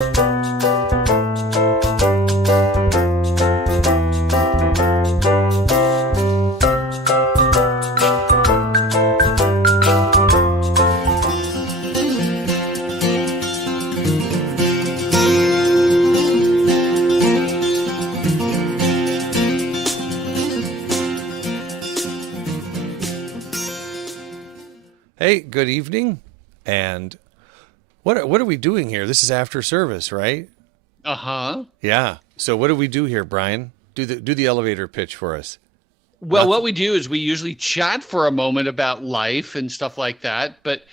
Hey, good evening. And what are we doing here? This is after service, right? Uh-huh. Yeah. So what do we do here, Brian? Do the elevator pitch for us. Well, Not what we do is we usually chat for a moment about life and stuff like that. But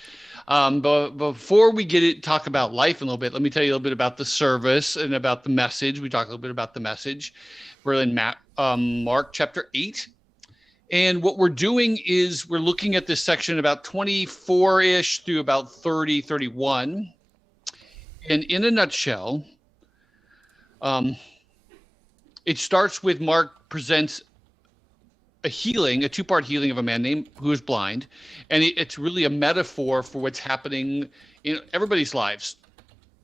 before we talk about life a little bit, let me tell you a little bit about the service and about the message. We talk a little bit about the message. We're in Mark chapter 8. And what we're doing is we're looking at this section about 24-ish through about 30, 31. And in a nutshell, it starts with Mark presents a two-part healing of a man named who is blind, and it's really a metaphor for what's happening in everybody's lives.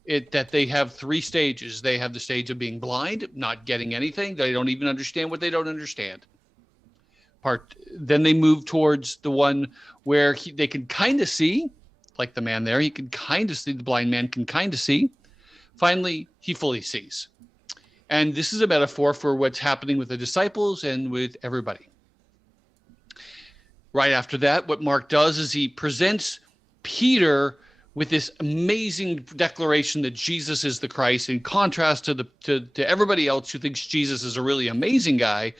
That they have three stages. They have the stage of being blind, not getting anything. They don't even understand what they don't understand. Then they move towards the one where they can kind of see, like the man there. He can kind of see. The blind man can kind of see. Finally, he fully sees. And this is a metaphor for what's happening with the disciples and with everybody. Right after that, what Mark does is he presents Peter with this amazing declaration that Jesus is the Christ, in contrast to everybody else who thinks Jesus is a really amazing guy,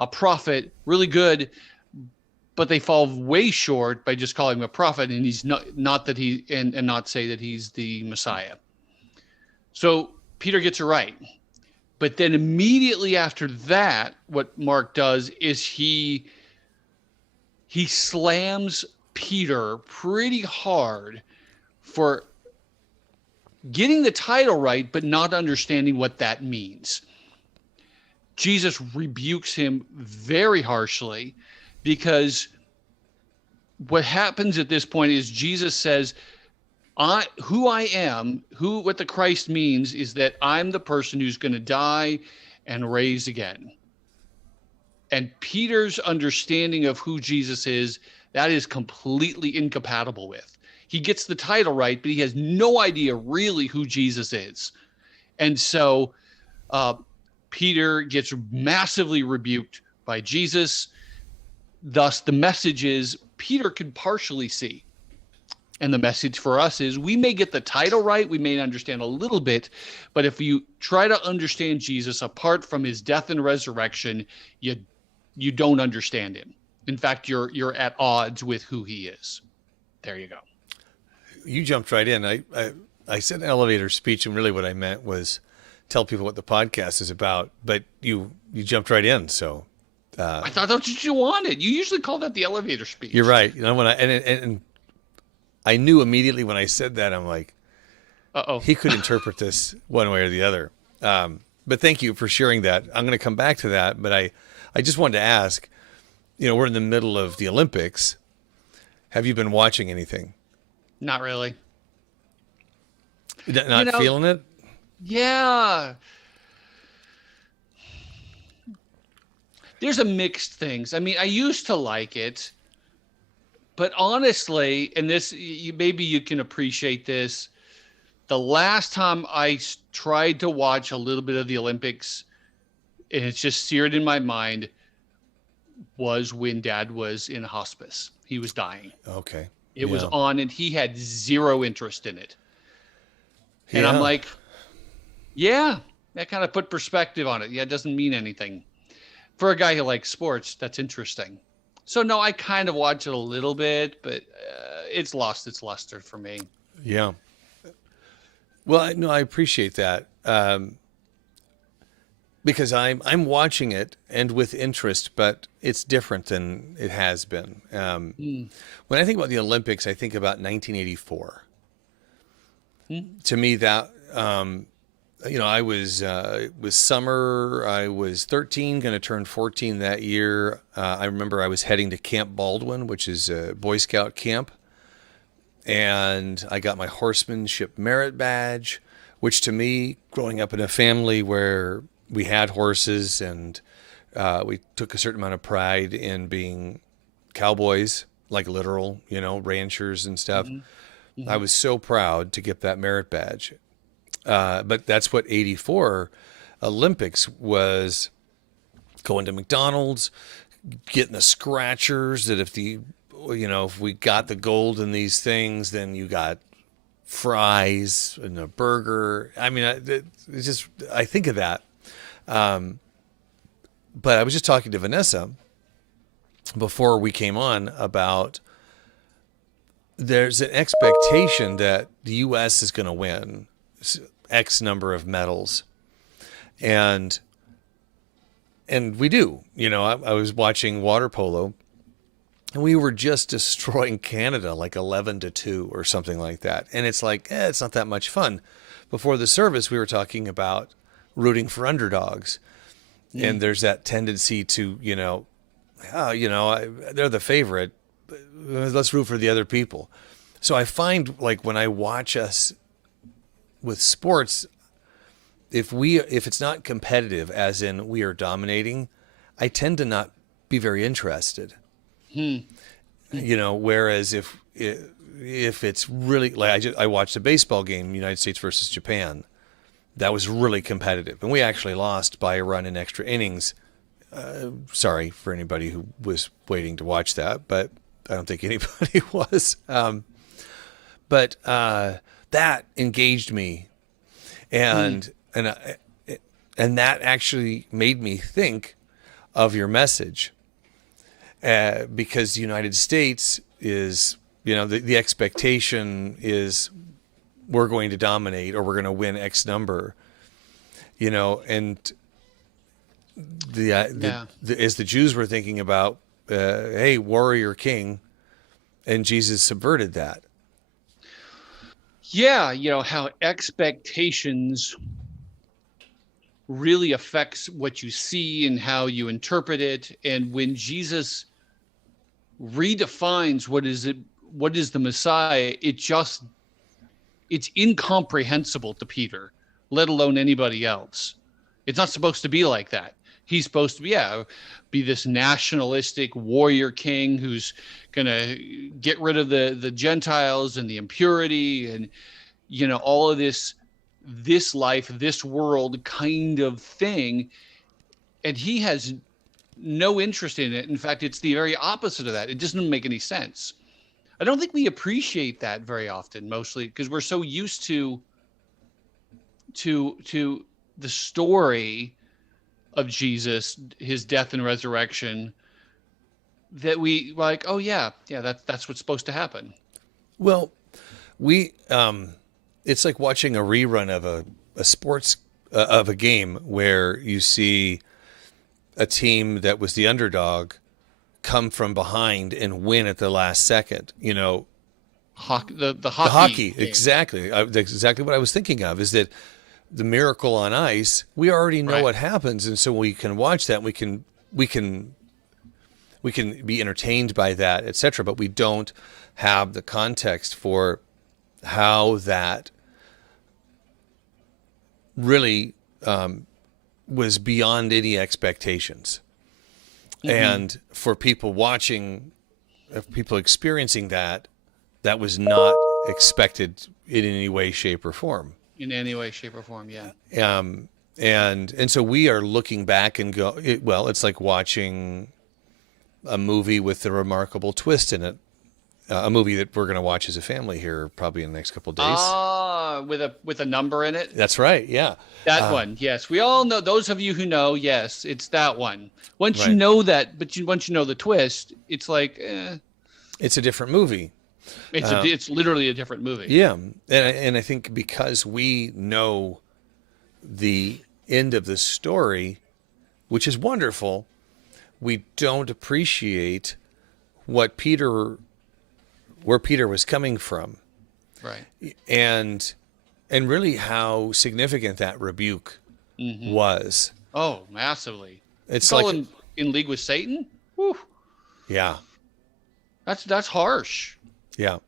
a prophet, really good, but they fall way short by just calling him a prophet, and he's not that he and not say that he's the Messiah. So Peter gets it right. But then immediately after that, what Mark does is he slams Peter pretty hard for getting the title right, but not understanding what that means. Jesus rebukes him very harshly, because what happens at this point is Jesus says, what the Christ means is that I'm the person who's going to die and raise again. And Peter's understanding of who Jesus is, that is completely incompatible with. He gets the title right, but he has no idea really who Jesus is. And so Peter gets massively rebuked by Jesus. Thus, the message is Peter can partially see. And the message for us is we may get the title right, we may understand a little bit, but if you try to understand Jesus apart from his death and resurrection, you don't understand him. In fact, you're at odds with who he is. There you go. You jumped right in. I said an elevator speech, and really what I meant was tell people what the podcast is about, but you jumped right in. So I thought that's what you wanted. You usually call that the elevator speech. You're right. You know, and I knew immediately when I said that, I'm like, he could interpret this one way or the other. But thank you for sharing that. I'm going to come back to that, but I just wanted to ask, we're in the middle of the Olympics. Have you been watching anything? Not really. Not feeling it? Yeah. There's a mixed things. I mean, I used to like it, but honestly, and maybe you can appreciate this, the last time I tried to watch a little bit of the Olympics, and it's just seared in my mind, was when Dad was in hospice. He was dying. Okay. It was on, and he had zero interest in it. And I'm like, yeah, that kind of put perspective on it. Yeah, it doesn't mean anything. For a guy who likes sports, that's interesting. So, no, I kind of watch it a little bit, but it's lost its luster for me. Yeah. Well, no, I appreciate that. Because I'm watching it and with interest, but it's different than it has been. When I think about the Olympics, I think about 1984. To me, that I was it was summer. I was 13, going to turn 14 that year. I remember I was heading to Camp Baldwin, which is a Boy Scout camp, and I got my horsemanship merit badge, which to me, growing up in a family where we had horses and we took a certain amount of pride in being cowboys, like literal, ranchers and stuff. I was so proud to get that merit badge. But that's what 84 Olympics was, going to McDonald's, getting the scratchers that if we got the gold in these things, then you got fries and a burger. I mean, I think of that. But I was just talking to Vanessa before we came on about there's an expectation that the U.S. is going to win X number of medals. And we do. I was watching water polo, and we were just destroying Canada like 11-2 or something like that. And it's like, it's not that much fun. Before the service, we were talking about rooting for underdogs. And there's that tendency to, they're the favorite. Let's root for the other people. So I find, like, when I watch us with sports, if it's not competitive, as in we are dominating, I tend to not be very interested. Whereas if it's really, like, I watched a baseball game, United States versus Japan. That was really competitive, and we actually lost by a run in extra innings. Sorry for anybody who was waiting to watch that, but I don't think anybody was. But that engaged me, and that actually made me think of your message, because the United States is, the expectation is we're going to dominate or we're going to win X number, and as the Jews were thinking about, hey, warrior king, and Jesus subverted that. Yeah, how expectations really affects what you see and how you interpret it. And when Jesus redefines what is the Messiah, it's incomprehensible to Peter, let alone anybody else. It's not supposed to be like that. He's supposed to be this nationalistic warrior king who's going to get rid of the Gentiles and the impurity and, all of this life, this world kind of thing. And he has no interest in it. In fact, it's the very opposite of that. It doesn't make any sense. I don't think we appreciate that very often, mostly because we're so used to the story of Jesus, his death and resurrection, that we like, oh yeah, that's what's supposed to happen. Well, it's like watching a rerun of a sports of a game where you see a team that was the underdog come from behind and win at the last second. The hockey game. Exactly. That's exactly what I was thinking of, is that the Miracle on Ice, we already know what happens, and so we can watch that. We can be entertained by that, etc. But we don't have the context for how that really was beyond any expectations. And for people watching, people experiencing that was not expected in any way, shape, or form. In any way, shape, or form, yeah. And so we are looking back and it's like watching a movie with a remarkable twist in it. A movie that we're going to watch as a family here probably in the next couple of days. With a number in it? That's right, yeah. That one, yes. We all know, those of you who know, yes, it's that one. Once you know that, once you know the twist, it's like, it's a different movie. It's literally a different movie. Yeah, and I think because we know the end of the story, which is wonderful, we don't appreciate where Peter was coming from, right? And really how significant that rebuke was. Oh, massively! It's like in league with Satan. Whew. Yeah, that's harsh. Yeah.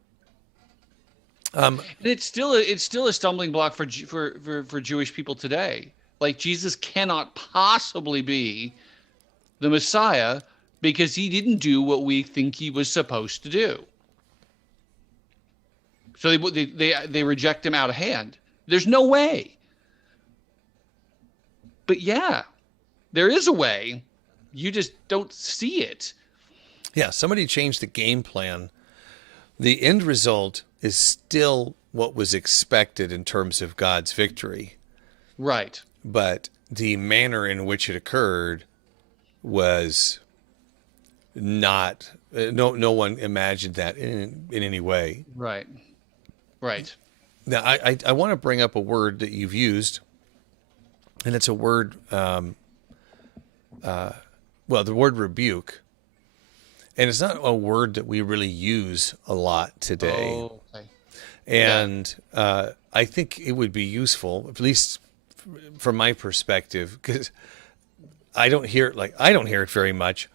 And it's still a stumbling block for Jewish people today. Like Jesus cannot possibly be the Messiah because he didn't do what we think he was supposed to do. So they reject him out of hand. There's no way. But yeah, there is a way. You just don't see it. Yeah, somebody changed the game plan. The end result is still what was expected in terms of God's victory, Right. but the manner in which it occurred was not. No one imagined that in any way. Right. Right. Now, I want to bring up a word that you've used, and it's a word. Well, the word rebuke, and it's not a word that we really use a lot today. Oh, okay. And I think it would be useful, at least from my perspective, because I don't hear it very much.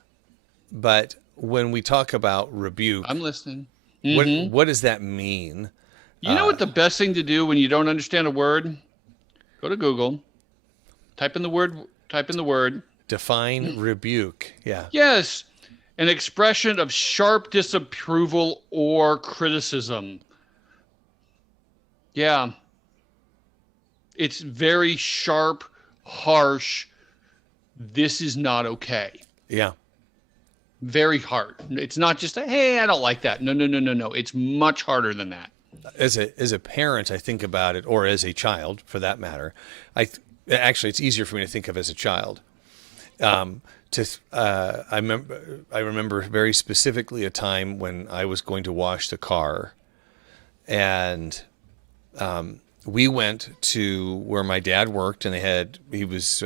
But when we talk about rebuke, I'm listening. what does that mean? You know what the best thing to do when you don't understand a word? Go to Google, type in the word. Define rebuke. Yeah. Yes, an expression of sharp disapproval or criticism. Yeah. It's very sharp, harsh. This is not okay. Yeah. Very hard. It's not just a, hey, I don't like that. No. It's much harder than that. As a parent, I think about it, or as a child, for that matter. Actually, it's easier for me to think of as a child. I remember very specifically a time when I was going to wash the car, and we went to where my dad worked, and he was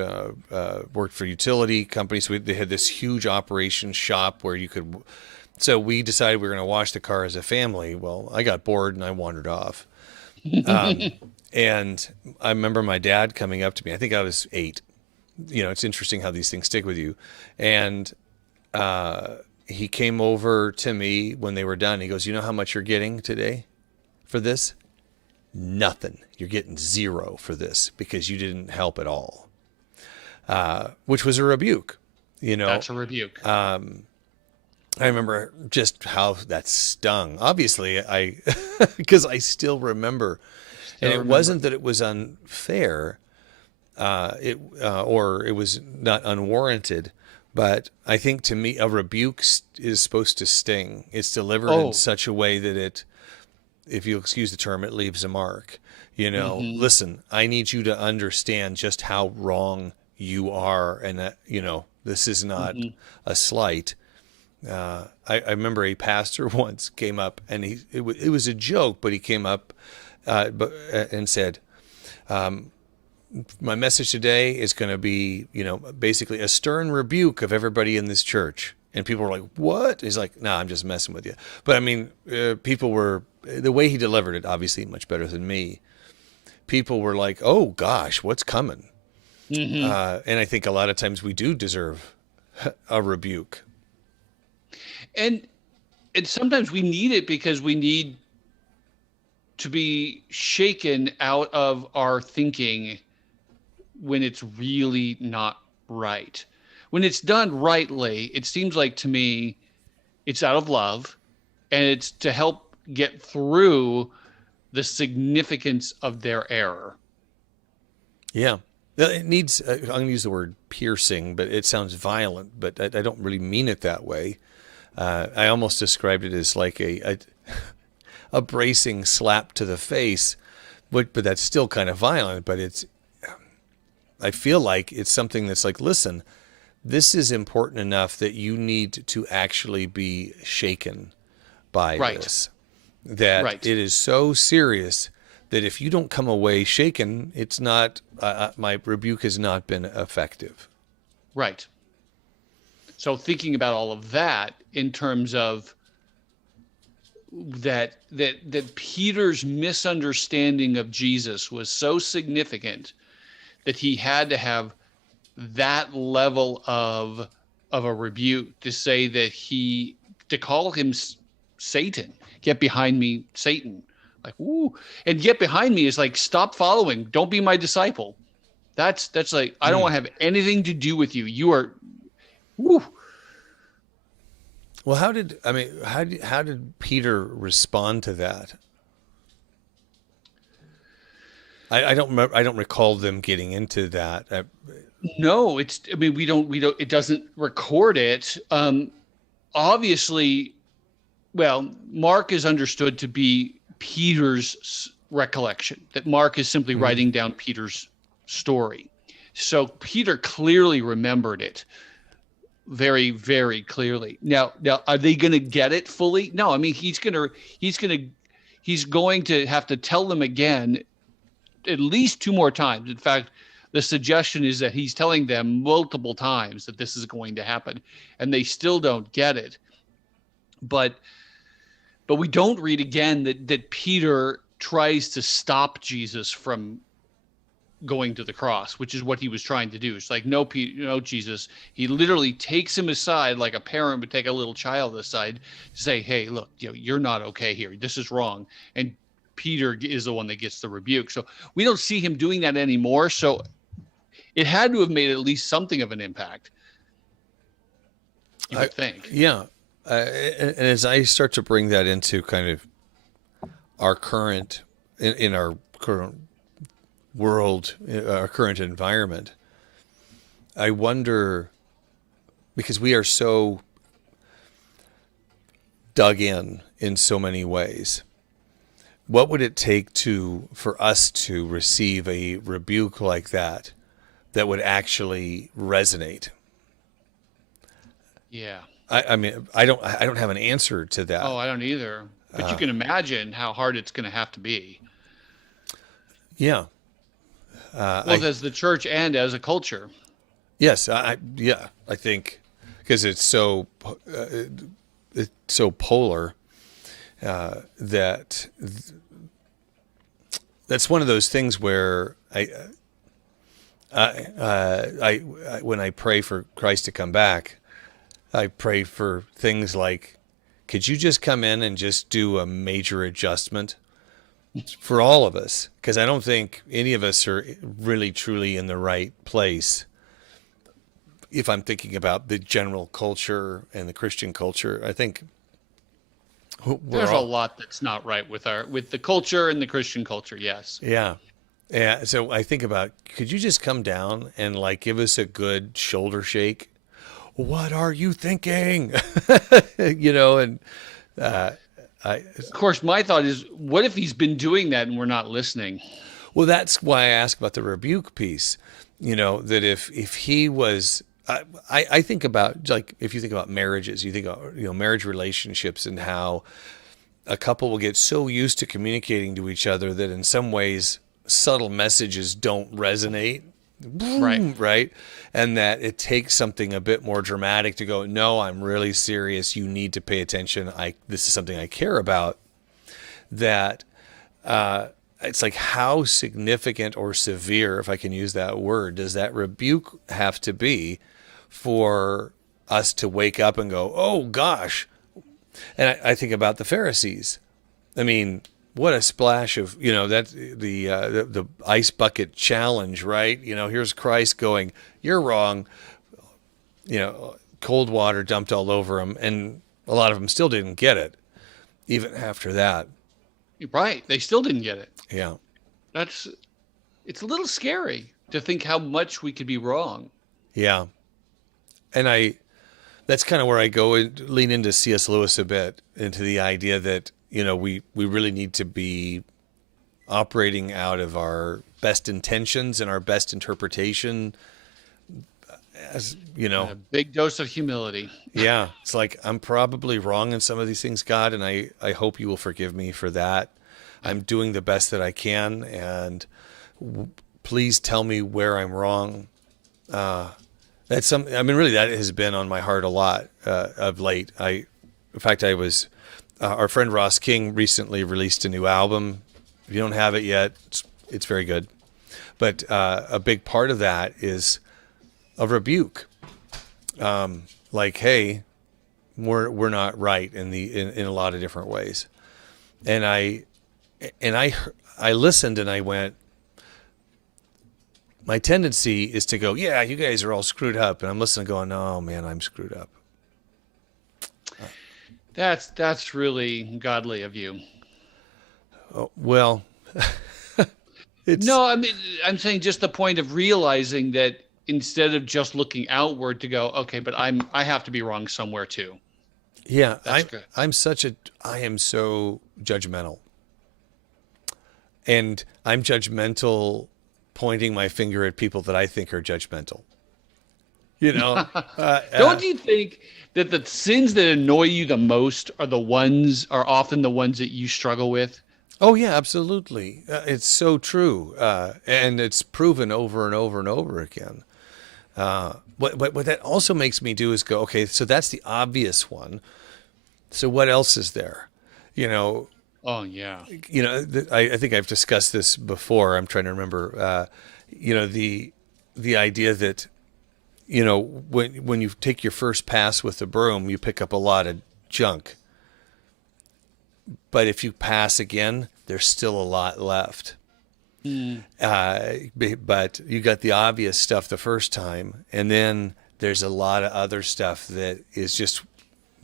worked for utility companies. So they had this huge operations shop where you could. So we decided we were going to wash the car as a family. Well, I got bored and I wandered off. And I remember my dad coming up to me. I think I was 8. It's interesting how these things stick with you. And he came over to me when they were done. He goes, "You know how much you're getting today for this? Nothing. You're getting 0 for this because you didn't help at all." Which was a rebuke. That's a rebuke. I remember just how that stung. Obviously, because I still remember. It wasn't that it was unfair. Or it was not unwarranted, but I think to me a rebuke is supposed to sting. It's delivered in such a way that it, if you'll excuse the term, it leaves a mark. Listen, I need you to understand just how wrong you are, and that this is not a slight. I remember a pastor once came up, and it was a joke, but he came up and said, "My message today is going to be, basically a stern rebuke of everybody in this church." And people were like, "What?" He's like, "No, I'm just messing with you." But I mean, people were, the way he delivered it, obviously much better than me. People were like, "Oh gosh, what's coming?" And I think a lot of times we do deserve a rebuke. And sometimes we need it because we need to be shaken out of our thinking when it's really not right. When it's done rightly, it seems like to me it's out of love, and it's to help get through the significance of their error. Yeah. It needs, I'm going to use the word piercing, but it sounds violent, but I don't really mean it that way. I almost described it as like a bracing slap to the face, but that's still kind of violent. But I feel like it's something that's like, listen, this is important enough that you need to actually be shaken by this. That it is so serious that if you don't come away shaken, it's not, my rebuke has not been effective. Right. So thinking about all of that in terms of that Peter's misunderstanding of Jesus was so significant that he had to have that level of a rebuke to say that to call him Satan, "Get behind me, Satan." Like, ooh. And yet behind me is like, stop following. Don't be my disciple. That's like, I don't want to have anything to do with you. You are, woo. Well, how did Peter respond to that? I don't remember, I don't recall them getting into that. No, I mean, it doesn't record it. Obviously, well, Mark is understood to be Peter's recollection, that Mark is simply writing down Peter's story. So Peter clearly remembered it very, very clearly. Now, are they going to get it fully? No, I mean, he's going to have to tell them again at least 2 more times. In fact, the suggestion is that he's telling them multiple times that this is going to happen, and they still don't get it. But we don't read again that Peter tries to stop Jesus from going to the cross, which is what he was trying to do. It's like, no, Jesus. He literally takes him aside like a parent would take a little child aside to say, hey, look, you're not okay here. This is wrong. And Peter is the one that gets the rebuke. So we don't see him doing that anymore. So it had to have made at least something of an impact, you would think. Yeah. And as I start to bring that into kind of our current, in our current world, our current environment, I wonder, because we are so dug in so many ways, what would it take for us to receive a rebuke like that would actually resonate? Yeah. I mean, I don't have an answer to that. Oh, I don't either. But you can imagine how hard it's going to have to be. Yeah. Both as the church and as a culture. Yes, I think because it's so polar that that's one of those things where I when I pray for Christ to come back, I pray for things like, could you just come in and just do a major adjustment for all of us? Because I don't think any of us are really truly in the right place. If I'm thinking about the general culture and the Christian culture, I think there's a lot that's not right with the culture and the Christian culture. Yes. Yeah. Yeah. So I think about, could you just come down and like give us a good shoulder shake? What are you thinking? And of course, my thought is, what if he's been doing that and we're not listening? Well, that's why I ask about the rebuke piece. That if he was, I think about, like, if you think about marriages, you think about marriage relationships and how a couple will get so used to communicating to each other that in some ways subtle messages don't resonate. Right. And that it takes something a bit more dramatic to go, no, I'm really serious. You need to pay attention. This is something I care about. That it's like, how significant or severe, if I can use that word, does that rebuke have to be for us to wake up and go, oh gosh. And I think about the Pharisees. I mean, what a splash of, that's the ice bucket challenge, right? Here's Christ going, you're wrong. Cold water dumped all over them. And a lot of them still didn't get it, even after that. Right. They still didn't get it. Yeah. It's a little scary to think how much we could be wrong. Yeah. And that's kind of where I go and lean into C.S. Lewis a bit, into the idea that, we really need to be operating out of our best intentions and our best interpretation, as a big dose of humility. Yeah. It's like, I'm probably wrong in some of these things, God, and I hope you will forgive me for that. I'm doing the best that I can, and please tell me where I'm wrong. That's really, that has been on my heart a lot of late. In fact, our friend Ross King recently released a new album. If you don't have it yet, it's very good. But a big part of that is a rebuke. Like, hey, we're not right in a lot of different ways. And and I listened and I went, my tendency is to go, yeah, you guys are all screwed up. And I'm listening going, oh man, I'm screwed up. That's really godly of you. Oh, well, it's, No, I mean, I'm saying just the point of realizing that instead of just looking outward to go, okay, but I have to be wrong somewhere too. yeah, That's good. I am so judgmental. And I'm judgmental pointing my finger at people that I think are judgmental. You know, Don't you think that the sins that annoy you the most are often the ones that you struggle with? oh yeah, absolutely. It's so true. And it's proven over and over and over again. What that also makes me do is go, okay, so that's the obvious one. So what else is there? You know, Oh yeah. I think I've discussed this before. I'm trying to remember. The idea that when you take your first pass with the broom, you pick up a lot of junk. But if you pass again, there's still a lot left. But you got the obvious stuff the first time, and then there's a lot of other stuff that is just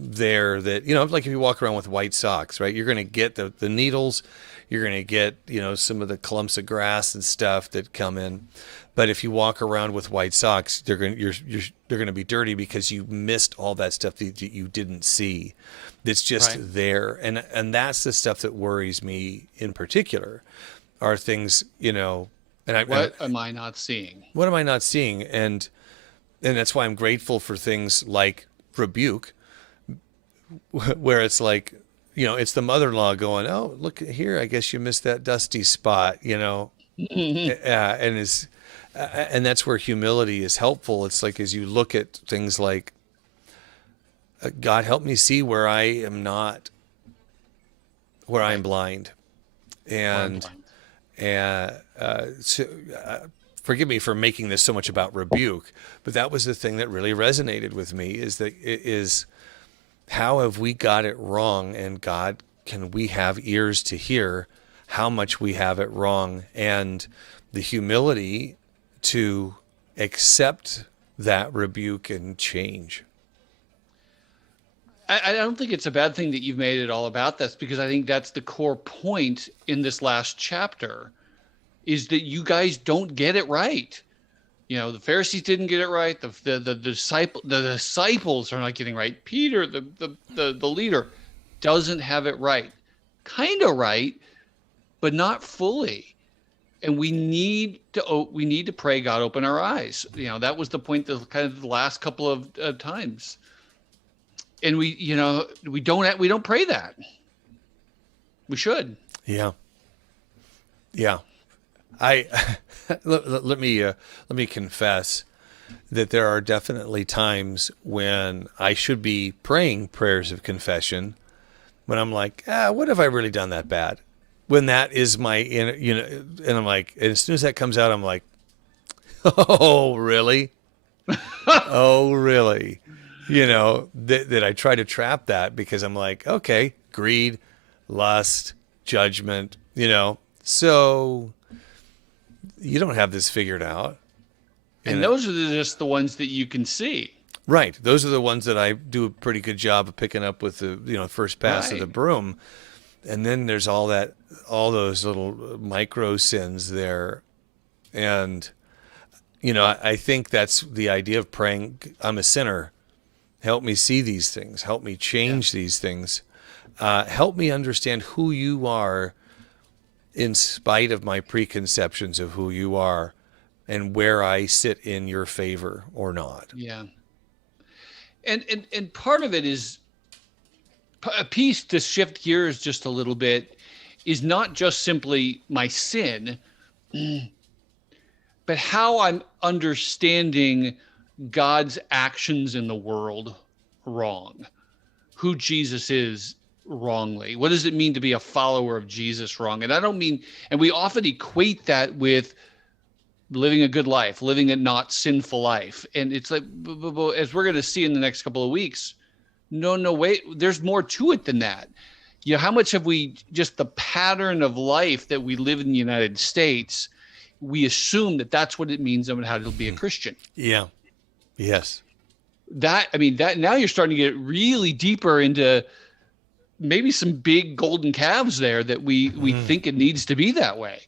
there that, like if you walk around with white socks, right? You're going to get the needles, you're going to get, some of the clumps of grass and stuff that come in. But if you walk around with white socks, they're going to be dirty because you missed all that stuff that you didn't see. That's just Right. there. And that's the stuff that worries me in particular are things, What am I not seeing? what am I not seeing? And that's why I'm grateful for things like rebuke, where it's like, it's the mother-in-law going, "Oh, look here, I guess you missed that dusty spot," and is and that's where humility is helpful. It's like as you look at things like, God, help me see where I am not, where I'm blind, and so, forgive me for making this so much about rebuke, but that was the thing that really resonated with me is that it is how have we got it wrong? And God, can we have ears to hear how much we have it wrong? And the humility to accept that rebuke and change. I don't think it's a bad thing that you've made it all about this, because I think that's the core point in this last chapter is that you guys don't get it right. The Pharisees didn't get it right. The disciples are not getting right. Peter, the leader, doesn't have it right. Kind of right, but not fully. And we need to pray God open our eyes. That was the point the kind of the last couple of times. And we don't pray that. We should. Yeah. Yeah. I let me confess that there are definitely times when I should be praying prayers of confession when I'm like, what have I really done that bad? When that is my, and I'm like, and as soon as that comes out, I'm like, oh, really? Oh, really? That I try to trap that because I'm like, okay, greed, lust, judgment, so you don't have this figured out. And those are just the ones that you can see. Right. Those are the ones that I do a pretty good job of picking up with the, first pass of the broom. And then there's all those little micro sins there. And, I think that's the idea of praying. I'm a sinner. Help me see these things. Help me change these things. Help me understand who you are in spite of my preconceptions of who you are and where I sit in your favor or not. Yeah. And part of it is a piece to shift gears just a little bit is not just simply my sin, but how I'm understanding God's actions in the world wrong, who Jesus is wrongly. What does it mean to be a follower of Jesus wrong? And I don't mean, and we often equate that with living a good life, living a not sinful life. And it's like, as we're going to see in the next couple of weeks, no, wait, there's more to it than that. how much have we, just the pattern of life that we live in the United States, we assume that that's what it means and how to be a Christian. Yeah. Yes. That now you're starting to get really deeper into maybe some big golden calves there that we think it needs to be that way.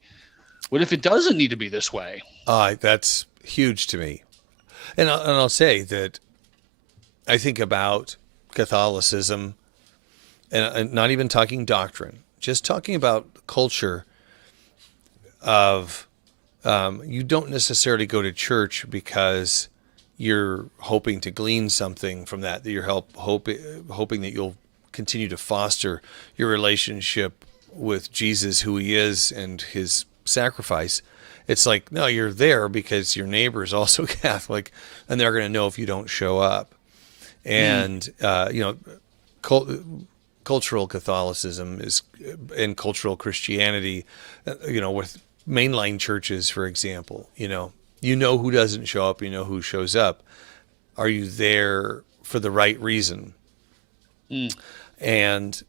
What if it doesn't need to be this way? That's huge to me. And I'll say that I think about Catholicism, and not even talking doctrine, just talking about culture of you don't necessarily go to church because you're hoping to glean something from that you're hoping that you'll continue to foster your relationship with Jesus, who he is, and his sacrifice. It's like, no, you're there because your neighbor is also Catholic, and they're going to know if you don't show up. And cultural Catholicism and cultural Christianity, with mainline churches, for example, you know who doesn't show up, you know who shows up. Are you there for the right reason? And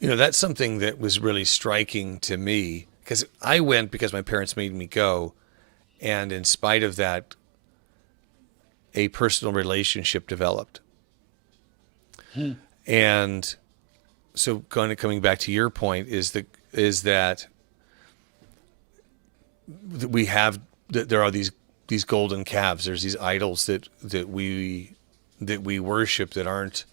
that's something that was really striking to me, because I went because my parents made me go, and in spite of that, a personal relationship developed. And so coming back to your point is that we have, that there are these golden calves. There's these idols that we worship that aren't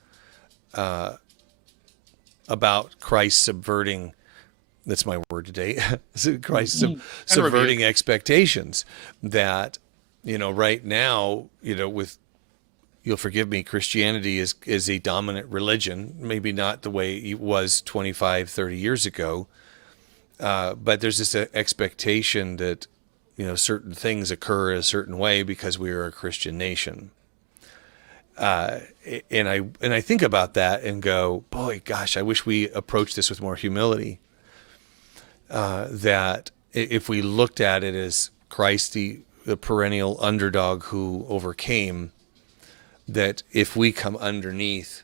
about Christ subverting. That's my word today. Christ subverting expectations. That right now, with, you'll forgive me, Christianity is a dominant religion. Maybe not the way it was 25, 30 years ago. But there's this expectation that, certain things occur a certain way because we are a Christian nation. And I think about that and go, boy, gosh, I wish we approached this with more humility. That if we looked at it as Christ, the perennial underdog who overcame, that if we come underneath,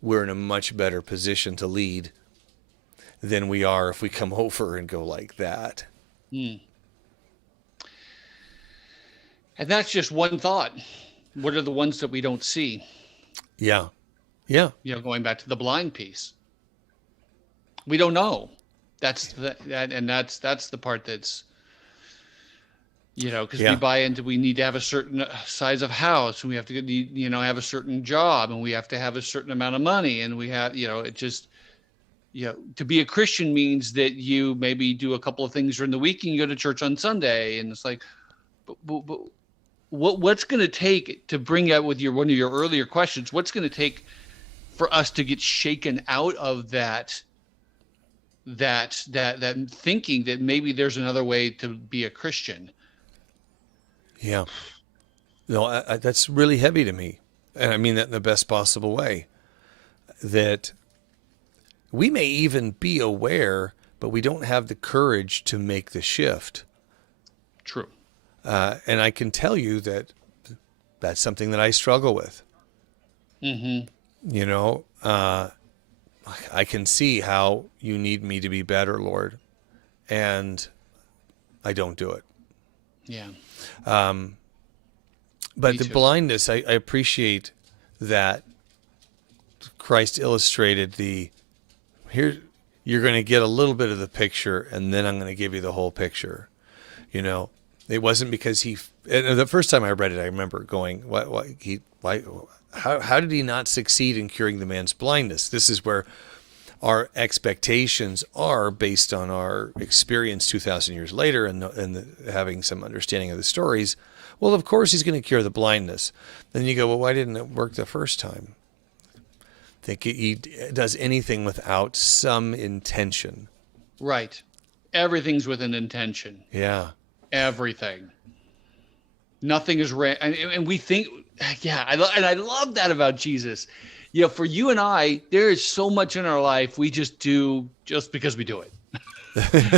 we're in a much better position to lead than we are if we come over and go like that. And that's just one thought. What are the ones that we don't see? Yeah. Going back to the blind piece, we don't know. That's the part that's, because we buy into, we need to have a certain size of house, and we have to have a certain job, and we have to have a certain amount of money, and we have, it just, to be a Christian means that you maybe do a couple of things during the week and you go to church on Sunday, and it's like, but what's going to take to bring out with one of your earlier questions? What's going to take for us to get shaken out of that thinking that maybe there's another way to be a Christian? Yeah. No, that's really heavy to me. And I mean that in the best possible way. That we may even be aware, but we don't have the courage to make the shift. True. And I can tell you that that's something that I struggle with. I can see how you need me to be better, Lord, and I don't do it. Yeah. But the blindness, I appreciate that Christ illustrated here, you're going to get a little bit of the picture, and then I'm going to give you the whole picture. It wasn't because the first time I read it, I remember going, how did he not succeed in curing the man's blindness? This is where our expectations are based on our experience 2,000 years later and having some understanding of the stories. Well, of course he's going to cure the blindness. Then you go, well, why didn't it work the first time? I think he does anything without some intention. Right. Everything's with an intention. Yeah. Everything. Nothing is and we think, I love that about Jesus. For you and I, there is so much in our life we just do just because we do it.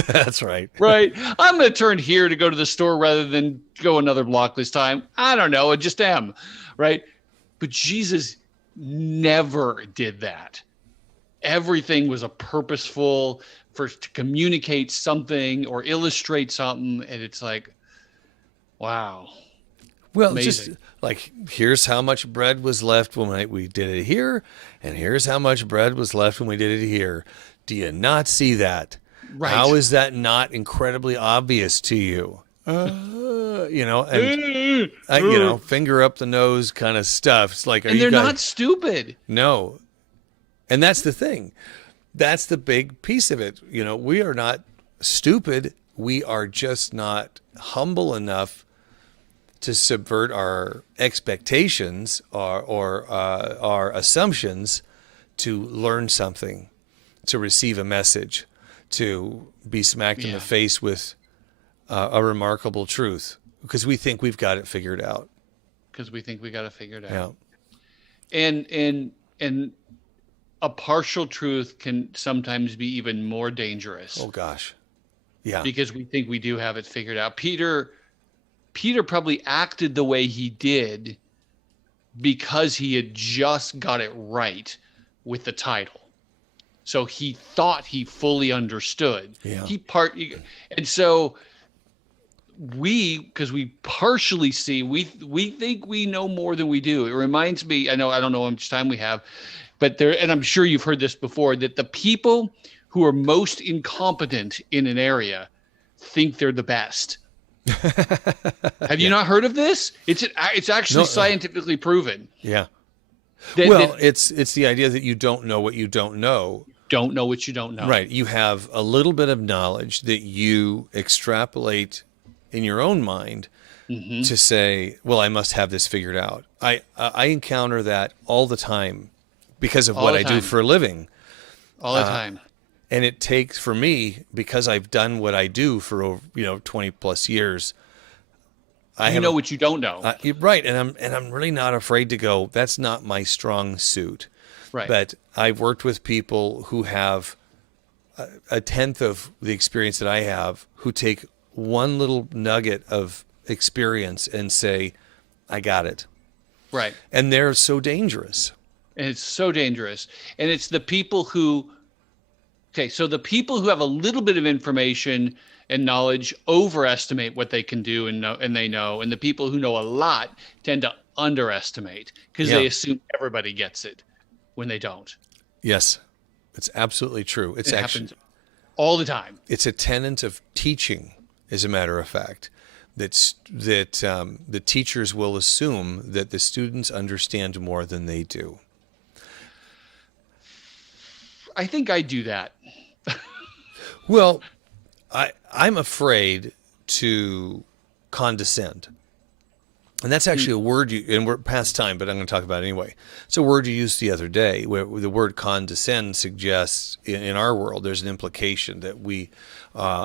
That's right. Right. I'm going to turn here to go to the store rather than go another block this time. I don't know. I just am. Right. But Jesus never did that. everything was a purposeful to communicate something or illustrate something, and it's like, wow, Well, just amazing. like here's how much bread was left when we did it here, and here's how much bread was left when we did it here. Do you not see that? How Right. is that not incredibly obvious to you? And And finger up the nose kind of stuff. It's like, are you they're guys? not stupid. No. And that's the thing. That's the big piece of it. We are not stupid. We are just not humble enough to subvert our expectations or our assumptions to learn something, to receive a message, to be smacked in the Yeah, face with a remarkable truth because we think we've got it figured out. because we think we got to figure it Yeah. out. And a partial truth can sometimes be even more dangerous Oh gosh. Yeah. because we think we do have it figured out. Peter probably acted the way he did because he had just got it right with the title. So he thought he fully understood. Yeah. And so because we partially see, we think we know more than we do. It reminds me, I don't know how much time we have, but and I'm sure you've heard this before, that the people who are most incompetent in an area think they're the best. Have you not heard of this? It's actually No. scientifically proven. Yeah. That, Well, that it's the idea that you don't know what you don't know. don't know what you don't know. Right. You have a little bit of knowledge that you extrapolate in your own mind Mm-hmm. to say, well, I must have this figured out. I encounter that all the time because of All what the I do time. for a living. All the time. And it takes for me, because I've done what I do for over, 20 plus years. I You know what you don't know. you're right. And I'm really not afraid to go, that's not my strong suit. Right. But I've worked with people who have a tenth of the experience that I have, who take one little nugget of experience and say, I got it. Right. And they're so dangerous. And it's so dangerous. And it's the people who, okay, so the people who have a little bit of information and knowledge overestimate what they can do and know, and they know. And the people who know a lot tend to underestimate because Yeah. they assume everybody gets it when they don't. Yes, it's absolutely true. It's It actually, happens all the time. it's a tenet of teaching, as a matter of fact, that the teachers will assume that the students understand more than they do. I think I do that. Well, I'm afraid to condescend. And that's actually a word and we're past time, but I'm going to talk about it anyway. It's a word you used the other day where the word condescend suggests in our world, there's an implication that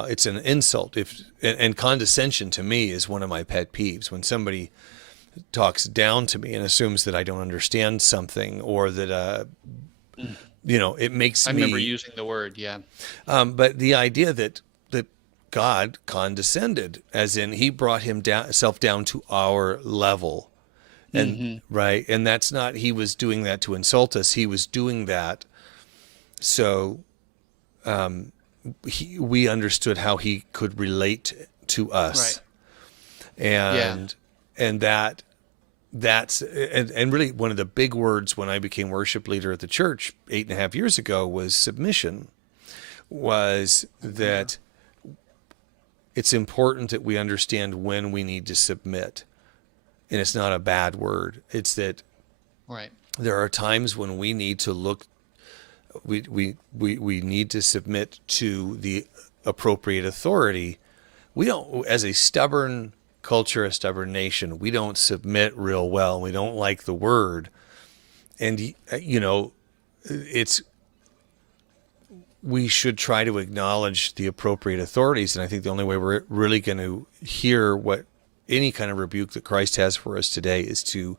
it's an insult. And condescension to me is one of my pet peeves. When somebody talks down to me and assumes that I don't understand something or that, it makes I me. remember using the word, yeah. But the idea that God condescended, as in He brought Himself down to our level, and right, and that's not He was doing that to insult us. He was doing that so we understood how He could relate to us, Right. and that's and really one of the big words when I became worship leader at the church 8.5 years ago was submission. Was that it's important that we understand when we need to submit. And it's not a bad word. It's that Right. there are times when we need to look, we need to submit to the appropriate authority. We don't, as a stubborn culture, a stubborn nation, we don't submit real well. We don't like the word. And, we should try to acknowledge the appropriate authorities. And I think the only way we're really going to hear what any kind of rebuke that Christ has for us today is to,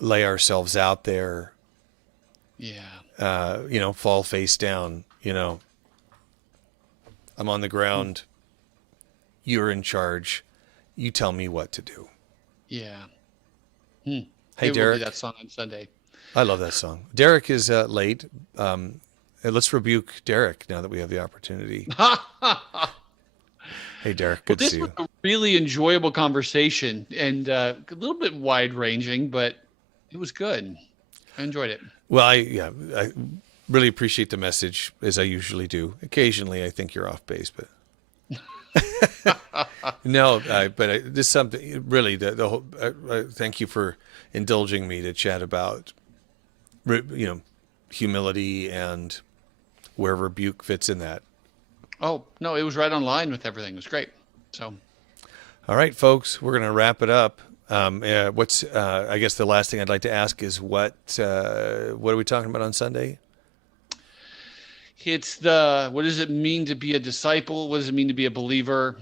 lay ourselves out there, Yeah. fall face down, I'm on the ground. You're in charge. You tell me what to do. Yeah. Hey, Maybe we'll Derek. do that song on Sunday. I love that song. Derek is late. Let's rebuke Derek now that we have the opportunity. Hey, Derek, good to This see was you. a really enjoyable conversation and a little bit wide ranging, but it was good. I enjoyed it. Well, I really appreciate the message, as I usually do. Occasionally, I think you're off base, but no. This is something really. The whole. Thank you for indulging me to chat about, humility and where rebuke fits in that. Oh, no, it was right on line with everything. It was great. So, All right, folks, we're going to wrap it up. I guess the last thing I'd like to ask is what are we talking about on Sunday? it's what does it mean to be a disciple? What does it mean to be a believer?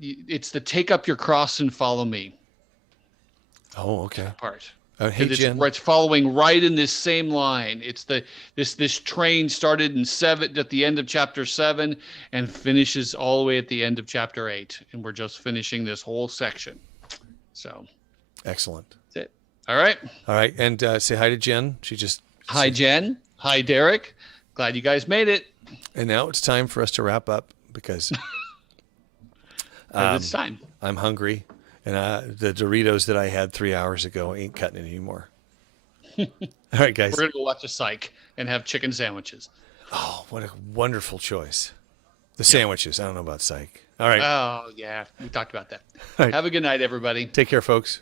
It's the take up your cross and follow me Oh, okay. part. Hey, Jen. It's following right in this same line. It's this train started at the end of chapter 7 and finishes all the way at the end of chapter 8, and we're just finishing this whole section. So Excellent. that's it. All right. All right, and say hi to Jen. Hi, Jen. Hi, Derek. Glad you guys made it. And now it's time for us to wrap up because It's time. I'm hungry, and the Doritos that I had 3 hours ago ain't cutting it anymore. All right, guys. We're gonna go watch a psych and have chicken sandwiches. Oh, what a wonderful choice. The sandwiches. I don't know about psych. All right. Oh yeah, we talked about that. All right. Have a good night, everybody. Take care, folks.